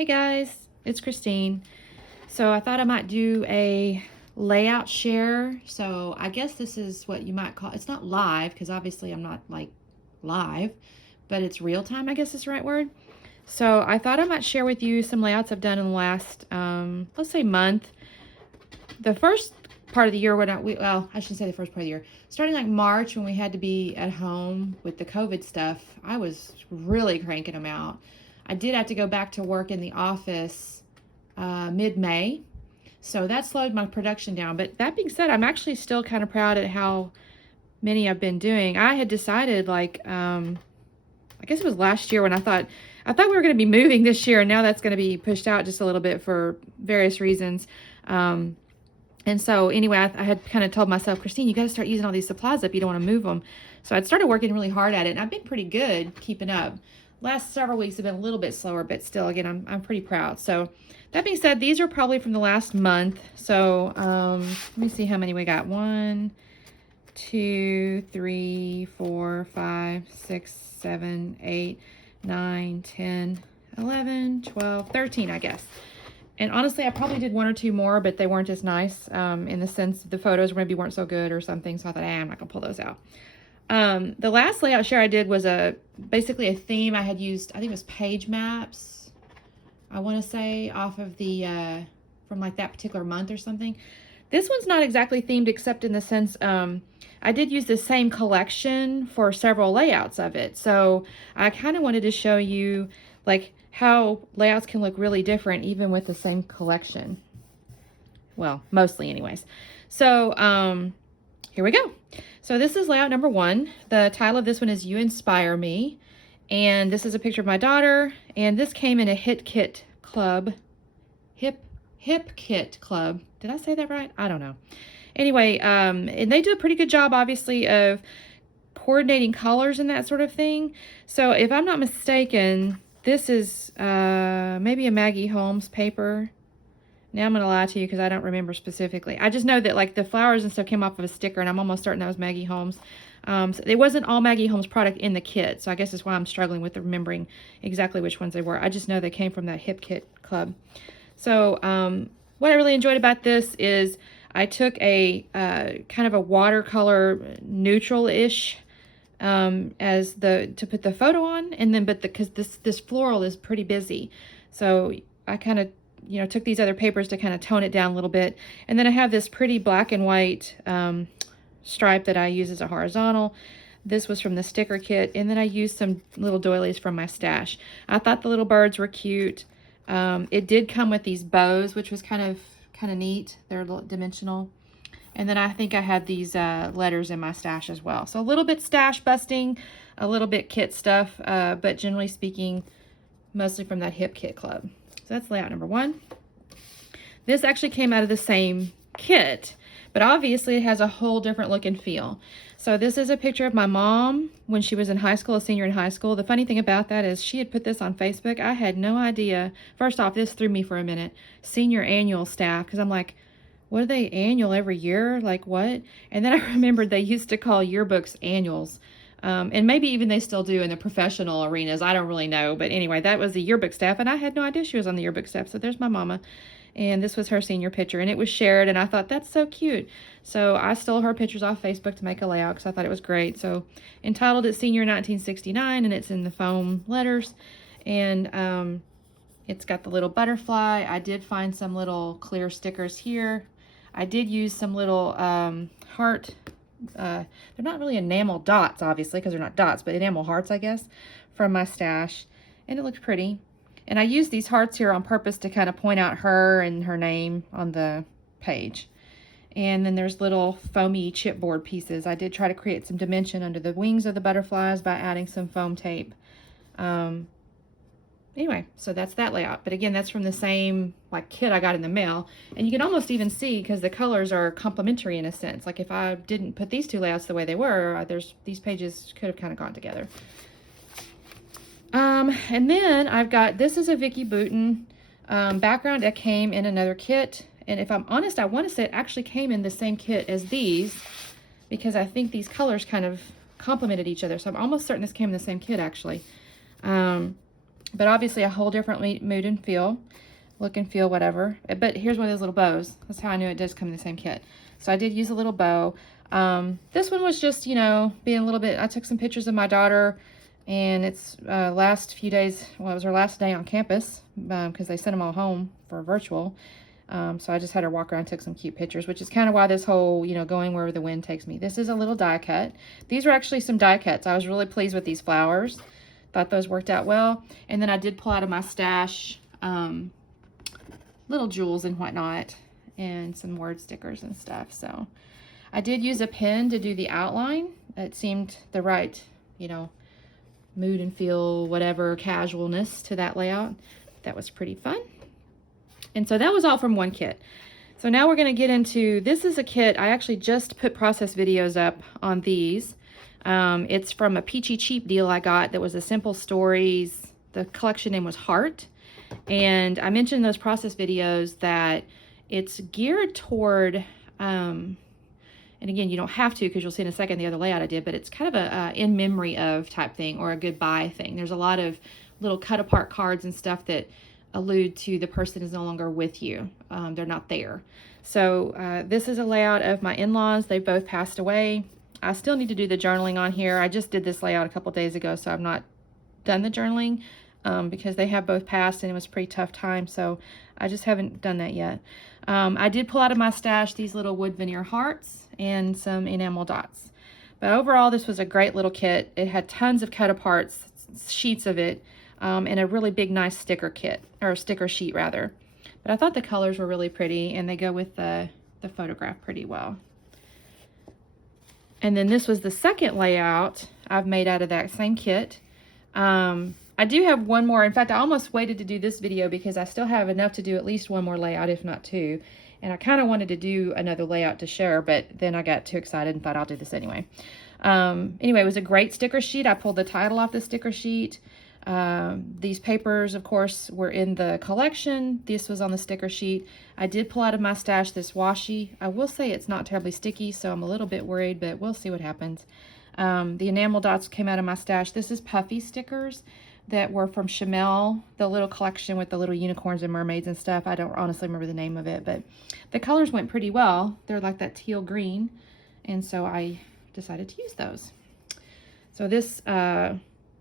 Hey guys, it's Christine. So I thought I might do a layout share. So I guess this is what you might call, it's not live because obviously I'm not like live, but it's real time, I guess is the right word. So I thought I might share with you some layouts I've done in the last, let's say month. The first part of the year when I shouldn't say the first part of the year. Starting like March when we had to be at home with the COVID stuff, I was really cranking them out. I did have to go back to work in the office mid-May, so that slowed my production down. But that being said, I'm actually still kind of proud at how many I've been doing. I had decided like, I guess it was last year when I thought we were going to be moving this year, and now that's going to be pushed out just a little bit for various reasons. And so anyway, I had kind of told myself, Christine, you got to start using all these supplies up. You don't want to move them. So I'd started working really hard at it, and I've been pretty good keeping up. Last several weeks have been a little bit slower, but still, again, I'm pretty proud. So that being said, these are probably from the last month. So let me see how many we got. 1, 2, 3, 4, 5, 6, 7, 8, 9, 10, 11, 12, 13, I guess. And honestly, I probably did 1 or 2 more, but they weren't as nice in the sense the photos maybe weren't so good or something. So I thought, I'm not going to pull those out. The last layout share I did was basically a theme I had used. I think it was page maps, I want to say, off of the, from like that particular month or something. This one's not exactly themed except in the sense I did use the same collection for several layouts of it. So I kind of wanted to show you like how layouts can look really different even with the same collection. Well, mostly anyways. So here we go. So this is layout number 1. The title of this one is You Inspire Me. And this is a picture of my daughter. And this came in a Hip Kit Club. Hip Kit Club. Did I say that right? I don't know. Anyway, and they do a pretty good job, obviously, of coordinating colors and that sort of thing. So if I'm not mistaken, this is maybe a Maggie Holmes paper. Now I'm going to lie to you because I don't remember specifically. I just know that like the flowers and stuff came off of a sticker, and I'm almost certain that was Maggie Holmes. So it wasn't all Maggie Holmes product in the kit, so I guess that's why I'm struggling with remembering exactly which ones they were. I just know they came from that Hip Kit Club. So what I really enjoyed about this is I took a kind of a watercolor neutral-ish to put the photo on, and then because this floral is pretty busy, so I kind of took these other papers to kind of tone it down a little bit. And then I have this pretty black and white stripe that I use as a horizontal. This was from the sticker kit. And then I used some little doilies from my stash. I thought the little birds were cute. It did come with these bows, which was kind of neat. They're a little dimensional. And then I think I had these letters in my stash as well. So a little bit stash busting, a little bit kit stuff, but generally speaking, mostly from that Hip Kit Club. So that's layout number 1. This actually came out of the same kit, but obviously it has a whole different look and feel. So this is a picture of my mom when she was in high school, a senior in high school. The funny thing about that is she had put this on Facebook. I had no idea. First off, this threw me for a minute. Senior annual staff, because I'm like, what are they annual every year? Like what? And then I remembered they used to call yearbooks annuals. And maybe even they still do in the professional arenas. I don't really know. But anyway, that was the yearbook staff. And I had no idea she was on the yearbook staff. So there's my mama. And this was her senior picture. And it was shared. And I thought, that's so cute. So I stole her pictures off Facebook to make a layout because I thought it was great. So entitled it Senior 1969. And it's in the foam letters. And it's got the little butterfly. I did find some little clear stickers here. I did use some little heart. They're not really enamel dots, obviously, because they're not dots, but enamel hearts, I guess, from my stash. And it looks pretty. And I used these hearts here on purpose to kind of point out her and her name on the page. And then there's little foamy chipboard pieces. I did try to create some dimension under the wings of the butterflies by adding some foam tape. Anyway, so that's that layout. But again, that's from the same like kit I got in the mail. And you can almost even see because the colors are complementary in a sense. Like if I didn't put these 2 layouts the way they were, these pages could have kind of gone together. And then I've got, this is a Vicky Bouton background that came in another kit. And if I'm honest, I want to say it actually came in the same kit as these because I think these colors kind of complemented each other. So I'm almost certain this came in the same kit actually. but obviously a whole different mood and feel, look and feel, whatever. But here's one of those little bows. That's how I knew it does come in the same kit. So I did use a little bow. This one was just, you know, being a little bit, I took some pictures of my daughter, and it's last few days, well, it was her last day on campus, because they sent them all home for virtual. So I just had her walk around, took some cute pictures, which is kind of why this whole, you know, going wherever the wind takes me. This is a little die cut. These are actually some die cuts. I was really pleased with these flowers. Thought those worked out well. And then I did pull out of my stash little jewels and whatnot, and some word stickers and stuff. So I did use a pen to do the outline. It seemed the right, you know, mood and feel, whatever, casualness to that layout. That was pretty fun. And so that was all from one kit. So now we're going to get into, this is a kit, I actually just put process videos up on these. It's from a Peachy cheap deal I got that was a Simple Stories. The collection name was Heart. And I mentioned in those process videos that it's geared toward, and again, you don't have to, because you'll see in a second the other layout I did, but it's kind of a in memory of type thing, or a goodbye thing. There's a lot of little cut apart cards and stuff that allude to the person is no longer with you. They're not there. So this is a layout of my in-laws. They both passed away. I still need to do the journaling on here. I just did this layout a couple days ago, so I've not done the journaling because they have both passed and it was a pretty tough time. So I just haven't done that yet. I did pull out of my stash these little wood veneer hearts and some enamel dots. But overall, this was a great little kit. It had tons of cut aparts, sheets of it, and a really big, nice sticker kit, or sticker sheet rather. But I thought the colors were really pretty, and they go with the photograph pretty well. And then this was the second layout I've made out of that same kit. I do have one more. In fact, I almost waited to do this video because I still have enough to do at least one more layout, if not two. And I kind of wanted to do another layout to share, but then I got too excited and thought I'll do this anyway. Anyway, it was a great sticker sheet. I pulled the title off the sticker sheet. These papers, of course, were in the collection. This was on the sticker sheet. I did pull out of my stash this washi. I will say it's not terribly sticky, so I'm a little bit worried, but we'll see what happens. The enamel dots came out of my stash. This is puffy stickers that were from Chamel, the little collection with the little unicorns and mermaids and stuff. I don't honestly remember the name of it, but the colors went pretty well. They're like that teal green, and so I decided to use those. So this, that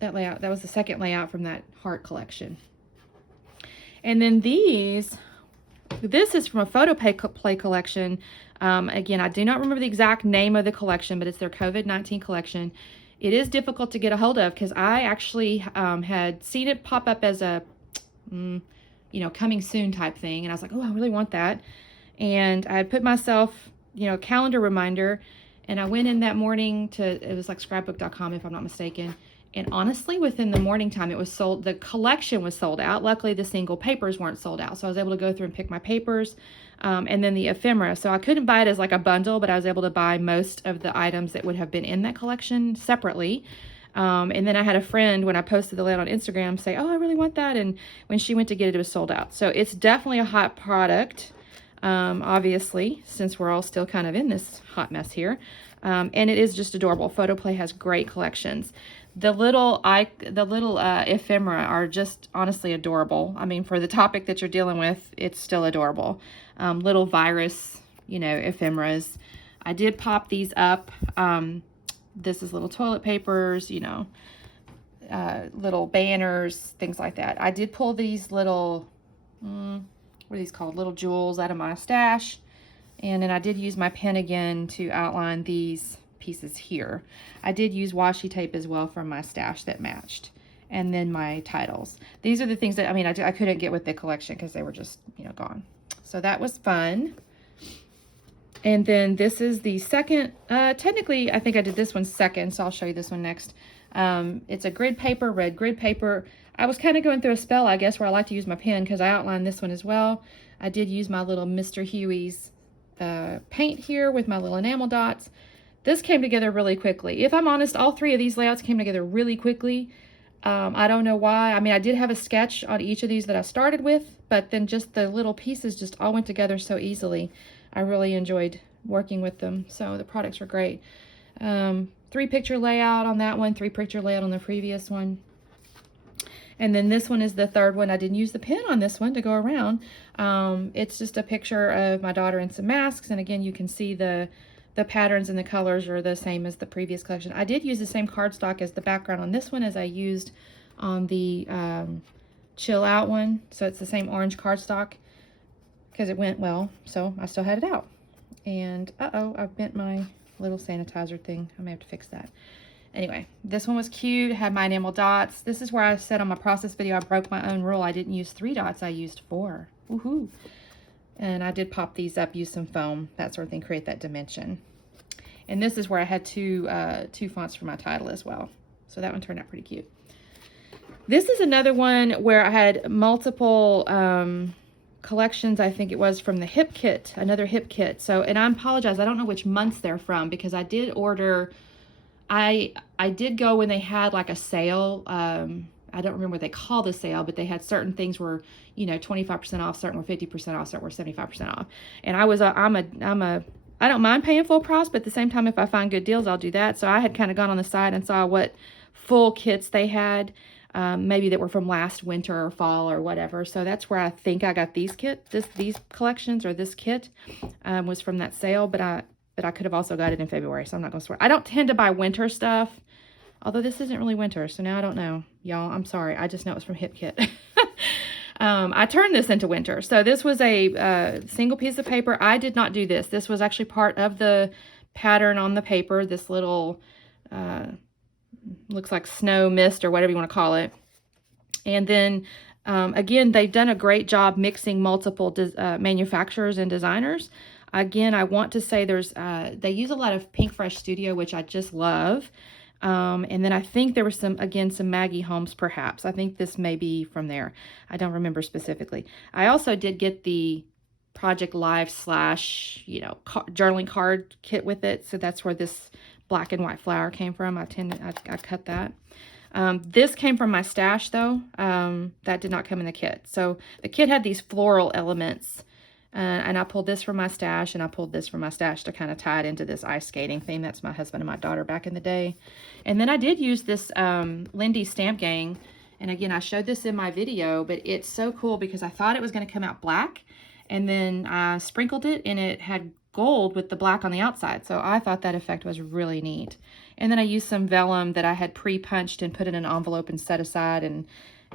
layout, that was the second layout from that heart collection. And then this is from a photo play collection. Again, I do not remember the exact name of the collection, but it's their COVID-19 collection. It is difficult to get a hold of because I actually had seen it pop up as a, you know, coming soon type thing. And I was like, oh, I really want that. And I had put myself, you know, a calendar reminder. And I went in that morning to, it was like scrapbook.com if I'm not mistaken. And honestly, within the morning time, it was sold, the collection was sold out. Luckily, the single papers weren't sold out. So I was able to go through and pick my papers and then the ephemera. So I couldn't buy it as like a bundle, but I was able to buy most of the items that would have been in that collection separately. And then I had a friend, when I posted the layout on Instagram, say, oh, I really want that. And when she went to get it, it was sold out. So it's definitely a hot product, obviously, since we're all still kind of in this hot mess here. And it is just adorable. Photoplay has great collections. The little ephemera are just honestly adorable. I mean, for the topic that you're dealing with, it's still adorable. Little virus, you know, ephemeras. I did pop these up. This is little toilet papers, you know, little banners, things like that. I did pull these little, what are these called? Little jewels out of my stash. And then I did use my pen again to outline these pieces here. I did use washi tape as well from my stash that matched. And then my titles. These are the things that, I mean, I couldn't get with the collection because they were just, you know, gone. So that was fun. And then this is the second, technically, I think I did this one second, so I'll show you this one next. It's a grid paper, red grid paper. I was kind of going through a spell, I guess, where I like to use my pen because I outlined this one as well. I did use my little Mr. Huey's paint here with my little enamel dots. This came together really quickly. If I'm honest, all three of these layouts came together really quickly. I don't know why. I mean, I did have a sketch on each of these that I started with, but then just the little pieces just all went together so easily. I really enjoyed working with them, so the products were great. 3-picture layout on that one, 3-picture layout on the previous one. And then this one is the third one. I didn't use the pen on this one to go around. It's just a picture of my daughter in some masks. And again, you can see the patterns and the colors are the same as the previous collection. I did use the same cardstock as the background on this one as I used on the Chill Out one. So it's the same orange cardstock because it went well. So I still had it out. And uh-oh, I've bent my little sanitizer thing. I may have to fix that. Anyway, this one was cute, had my enamel dots. This is where I said on my process video I broke my own rule. I didn't use 3 dots, I used 4. Woohoo! And I did pop these up, use some foam, that sort of thing, create that dimension. And this is where I had two fonts for my title as well. So that one turned out pretty cute. This is another one where I had multiple collections. I think it was from the hip kit, another hip kit. So, and I apologize, I don't know which months they're from because I did order... I did go when they had like a sale. I don't remember what they call the sale, but they had certain things were, you know, 25% off, certain were 50% off, certain were 75% off. And I don't mind paying full price, but at the same time, if I find good deals, I'll do that. So I had kind of gone on the side and saw what full kits they had, maybe that were from last winter or fall or whatever. So that's where I think I got these these collections, or this kit was from that sale, but I could have also got it in February, so I'm not going to swear. I don't tend to buy winter stuff, although this isn't really winter, so now I don't know. Y'all, I'm sorry. I just know it's from Hip Kit. I turned this into winter. So this was a single piece of paper. I did not do this. This was actually part of the pattern on the paper, this little, looks like snow mist or whatever you want to call it. And then, again, they've done a great job mixing multiple manufacturers and designers. Again, I want to say they use a lot of Pink Fresh Studio, which I just love. And then I think there was some Maggie Holmes, perhaps. I think this may be from there. I don't remember specifically. I also did get the Project Live / journaling card kit with it. So that's where this black and white flower came from. I cut that. This came from my stash though. That did not come in the kit. So the kit had these floral elements. And I pulled this from my stash, and I pulled this from my stash to kind of tie it into this ice skating theme. That's my husband and my daughter back in the day. And then I did use this Lindy Stamp Gang. And again, I showed this in my video, but it's so cool because I thought it was going to come out black. And then I sprinkled it, and it had gold with the black on the outside. So I thought that effect was really neat. And then I used some vellum that I had pre-punched and put in an envelope and set aside. And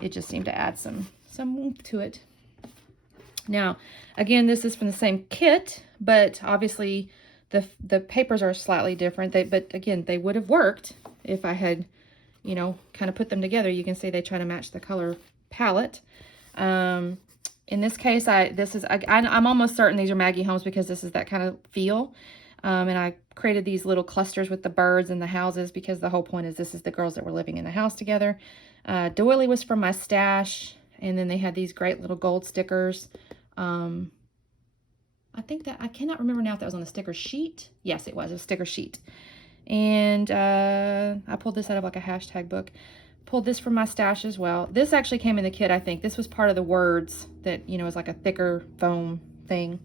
it just seemed to add some oomph to it. Now, again, this is from the same kit, but obviously the papers are slightly different. But again, they would have worked if I had, you know, kind of put them together. You can see they try to match the color palette. In this case, I'm almost certain these are Maggie Holmes because this is that kind of feel. And I created these little clusters with the birds and the houses because the whole point is this is the girls that were living in the house together. Doily was from my stash. And then they had these great little gold stickers. I think that, I cannot remember now if that was on the sticker sheet. Yes, it was a sticker sheet. And I pulled this out of like a hashtag book. Pulled this from my stash as well. This actually came in the kit, I think. This was part of the words that, you know, is like a thicker foam thing.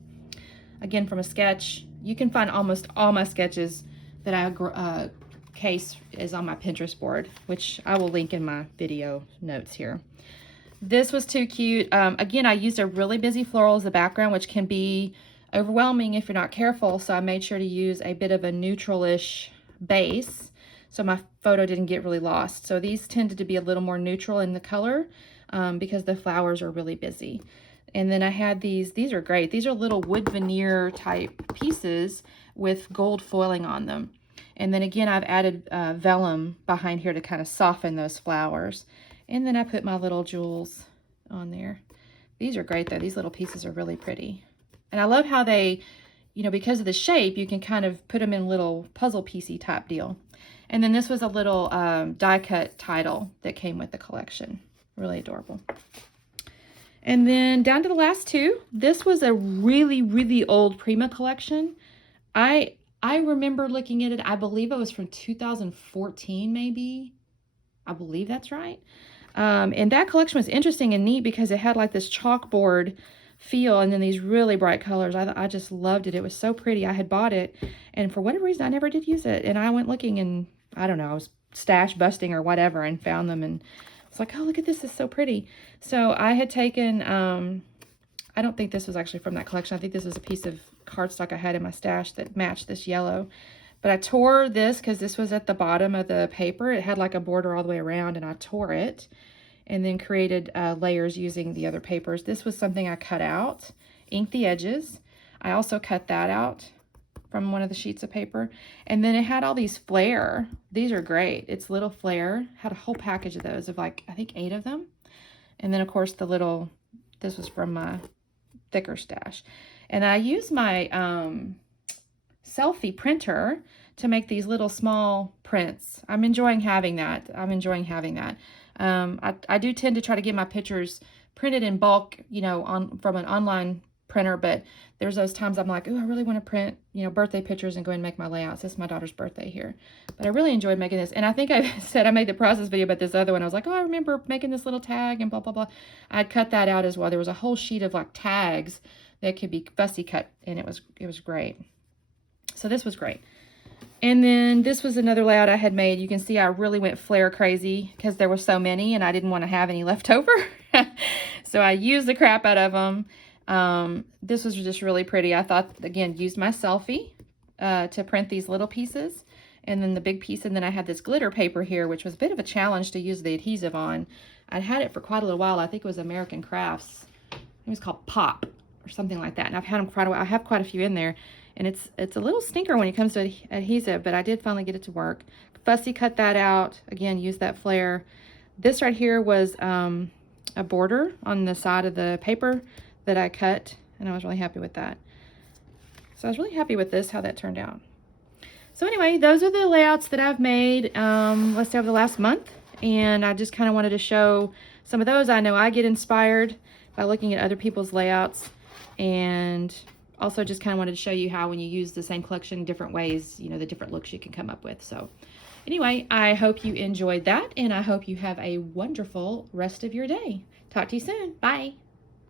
Again, from a sketch. You can find almost all my sketches that I case is on my Pinterest board, which I will link in my video notes here. This was too cute. Again, I used a really busy floral as the background, which can be overwhelming if you're not careful. So I made sure to use a bit of a neutral-ish base so my photo didn't get really lost. So these tended to be a little more neutral in the color because the flowers are really busy. And then I had these are great. These are little wood veneer type pieces with gold foiling on them. And then again, I've added vellum behind here to kind of soften those flowers. And then I put my little jewels on there. These are great though. These little pieces are really pretty. And I love how they, you know, because of the shape, you can kind of put them in little puzzle piecey type deal. And then this was a little die cut title that came with the collection. Really adorable. And then down to the last two. This was a really, really old Prima collection. I remember looking at it. I believe it was from 2014 maybe. I believe that's right. And that collection was interesting and neat because it had like this chalkboard feel and then these really bright colors. I just loved it. It was so pretty. I had bought it and for whatever reason I never did use it. And I went looking and I don't know, I was stash busting or whatever and found them and It's like, oh, look at this, it's so pretty. So I had taken, I don't think this was actually from that collection. I think this was a piece of cardstock I had in my stash that matched this yellow. But I tore this because this was at the bottom of the paper. It had like a border all the way around, and I tore it and then created layers using the other papers. This was something I cut out, inked the edges. I also cut that out from one of the sheets of paper. And then it had all these flare. These are great. It's little flare. Had a whole package of those, of like, I think 8 of them. And then of course the little, this was from my thicker stash. And I used my selfie printer to make these little small prints. I'm enjoying having that. I do tend to try to get my pictures printed in bulk, you know, from an online printer, but there's those times I'm like, oh, I really want to print, you know, birthday pictures and go and make my layouts. It's my daughter's birthday here. But I really enjoyed making this. And I think I said I made the process video about this other one. I was like, oh, I remember making this little tag and blah, blah, blah. I'd cut that out as well. There was a whole sheet of like tags that could be fussy cut, and it was great. So this was great. And then this was another layout I had made. You can see I really went flare crazy because there were so many and I didn't want to have any left over. So I used the crap out of them. This was just really pretty. I thought, again, use my selfie to print these little pieces. And then the big piece. And then I had this glitter paper here, which was a bit of a challenge to use the adhesive on. I'd had it for quite a little while. I think it was American Crafts. It was called Pop or something like that. And I've had them quite a while. I have quite a few in there. And it's a little stinker when it comes to adhesive, but I did finally get it to work. Fussy cut that out. Again, use that flare. This right here was a border on the side of the paper that I cut, and I was really happy with that. So I was really happy with this, how that turned out. So anyway, those are the layouts that I've made, let's say over the last month. And I just kind of wanted to show some of those. I know I get inspired by looking at other people's layouts, and also just kind of wanted to show you how when you use the same collection different ways, you know, the different looks you can come up with. So anyway, I hope you enjoyed that, and I hope you have a wonderful rest of your day. Talk to you soon. Bye.